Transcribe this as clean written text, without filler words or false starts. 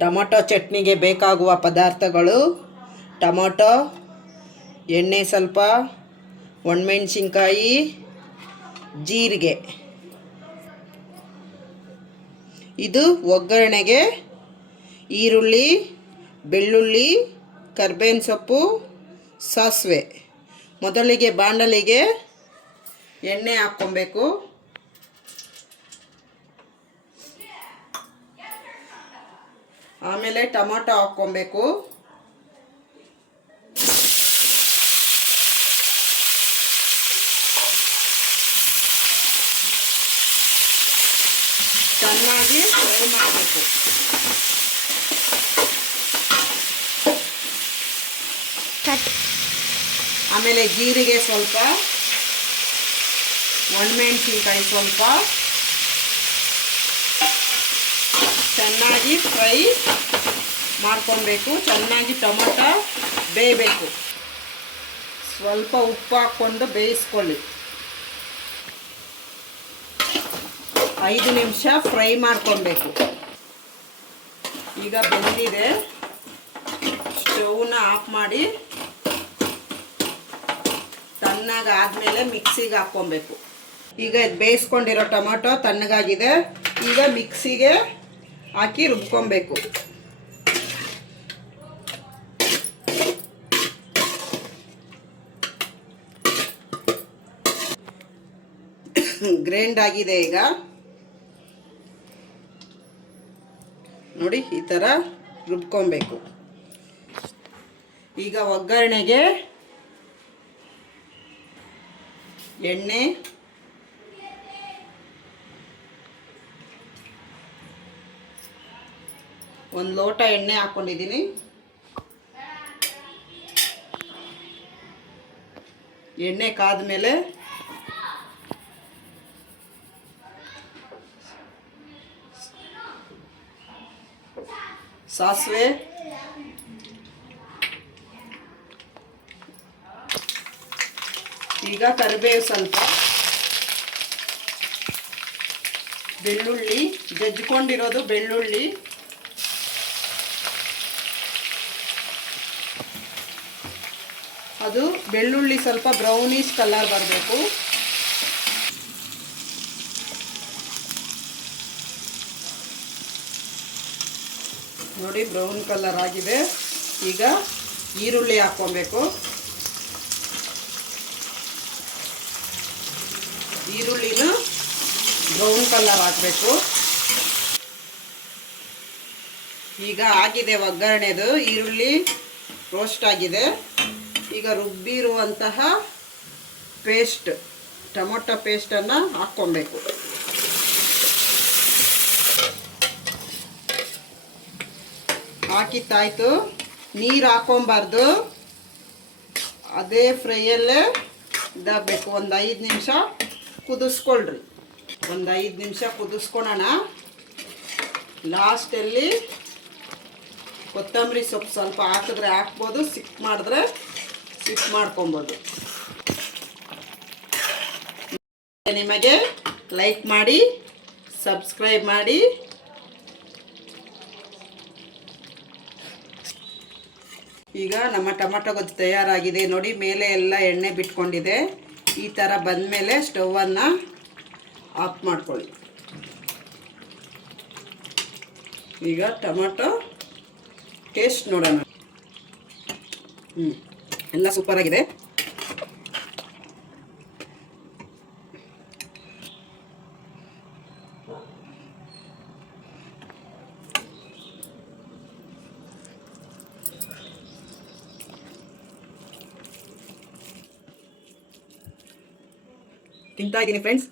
Tomato ಚಟ್ನಿಗೆ ಬೇಕಾಗುವ ಪದಾರ್ಥಗಳು: tomato, ಎಣ್ಣೆ ಸ್ವಲ್ಪ, ಒಣಮೆಣಸಿನ್ಕಾಯಿ, ಜೀರಿಗೆ. ಇದು ಒಗ್ಗರಣೆಗೆ ಈರುಳ್ಳಿ, ಬೆಳ್ಳುಳ್ಳಿ, ಕರ್ಬೇವಿನ ಸೊಪ್ಪು, ಸಾಸಿವೆ. ಮೊದಲಿಗೆ ಬಾಣಲಿಗೆ ಎಣ್ಣೆ ಹಾಕ್ಕೊಬೇಕು. ಆಮೇಲೆ ಟೊಮೊಟೊ ಹಾಕ್ಕೊಬೇಕು. ಚೆನ್ನಾಗಿ ಫ್ರೈ ಮಾಡಬೇಕು. ಆಮೇಲೆ ಜೀರಿಗೆ ಸ್ವಲ್ಪ, ಒಣಮೆಣಸಿನ್ಕಾಯಿ ಸ್ವಲ್ಪ ಚೆನ್ನಾಗಿ ಫ್ರೈ ಮಾಡ್ಕೊಬೇಕು. ಚೆನ್ನಾಗಿ ಟೊಮೊಟೊ ಬೇಯಬೇಕು. ಸ್ವಲ್ಪ ಉಪ್ಪು ಹಾಕ್ಕೊಂಡು ಬೇಯಿಸ್ಕೊಳ್ಳಿ. 5 ನಿಮಿಷ ಫ್ರೈ ಮಾಡ್ಕೊಬೇಕು. ಈಗ ಬೆಂದಿದೆ. ಸ್ಟವ್ನ ಆಫ್ ಮಾಡಿ ತಣ್ಣಗಾದ್ಮೇಲೆ ಮಿಕ್ಸಿಗೆ ಹಾಕ್ಕೊಬೇಕು. ಈಗ ಬೇಯಿಸ್ಕೊಂಡಿರೋ ಟೊಮೊಟೊ ತಣ್ಣಗಾಗಿದೆ. ಈಗ ಮಿಕ್ಸಿಗೆ ಹಾಕಿ ರುಬ್ಕೊಬೇಕು. ಗ್ರೈಂಡ್ ಆಗಿದೆ. ಈಗ ನೋಡಿ, ಈ ಥರ ರುಬ್ಕೊಬೇಕು. ಈಗ ಒಗ್ಗರಣೆಗೆ ಎಣ್ಣೆ, ಒಂದು ಲೋಟ ಎಣ್ಣೆ ಹಾಕ್ಕೊಂಡಿದ್ದೀನಿ. ಎಣ್ಣೆ ಕಾದ್ಮೇಲೆ ಸಾಸಿವೆ, ಈಗ ಕರಿಬೇವು ಸ್ವಲ್ಪ, ಬೆಳ್ಳುಳ್ಳಿ ಜಜ್ಜಿಕೊಂಡಿರೋದು ಬೆಳ್ಳುಳ್ಳಿ, ಅದು ಬೆಳ್ಳುಳ್ಳಿ ಸ್ವಲ್ಪ ಬ್ರೌನಿಶ್ ಕಲರ್ ಬರಬೇಕು. ನೋಡಿ, ಬ್ರೌನ್ ಕಲರ್ ಆಗಿದೆ. ಈಗ ಈರುಳ್ಳಿ ಹಾಕ್ಕೊಬೇಕು. ಈರುಳ್ಳಿನ ಬ್ರೌನ್ ಕಲರ್ ಹಾಕಬೇಕು. ಈಗ ಆಗಿದೆ ಒಗ್ಗರಣೆದು. ಈರುಳ್ಳಿ ರೋಸ್ಟ್ ಆಗಿದೆ. ಈಗ ರುಬ್ಬಿರುವಂತಹ ಪೇಸ್ಟ್, ಟೊಮೊಟೊ ಪೇಸ್ಟನ್ನು ಹಾಕ್ಕೊಬೇಕು. ಹಾಕಿತ್ತಾಯ್ತು. ನೀರು ಹಾಕ್ಕೊಬಾರ್ದು, ಅದೇ ಫ್ರೈಯಲ್ಲೇ ಇದಾಗಬೇಕು. ಒಂದು 5 ನಿಮಿಷ ಕುದಿಸ್ಕೊಳ್ರಿ. ಒಂದು 5 ನಿಮಿಷ ಕುದಿಸ್ಕೊಳೋಣ. ಲಾಸ್ಟಲ್ಲಿ ಕೊತ್ತಂಬರಿ ಸೊಪ್ಪು ಸ್ವಲ್ಪ ಹಾಕಿದ್ರೆ ಹಾಕ್ಬೋದು, ಸಿಕ್ ಮಾಡಿದ್ರೆ ಸಿಕ್ ಮಾಡ್ಕೊಬೋದು. ನಿಮಗೆ ಲೈಕ್ ಮಾಡಿ, ಸಬ್ಸ್ಕ್ರೈಬ್ ಮಾಡಿ. ಈಗ ನಮ್ಮ ಟೊಮೊಟೊ ಗೊಜ್ಜು ತಯಾರಾಗಿದೆ. ನೋಡಿ, ಮೇಲೆ ಎಲ್ಲ ಎಣ್ಣೆ ಬಿಟ್ಕೊಂಡಿದೆ. ಈ ಥರ ಬಂದಮೇಲೆ ಸ್ಟವನ್ನು ಆಫ್ ಮಾಡ್ಕೊಳ್ಳಿ. ಈಗ ಟೊಮೊಟೊ ಟೇಸ್ಟ್ ನೋಡೋಣ. ಎಲ್ಲ ಸೂಪರಾಗಿದೆ. ತಿಂತಾ ಇದ್ದೀನಿ ಫ್ರೆಂಡ್ಸ್.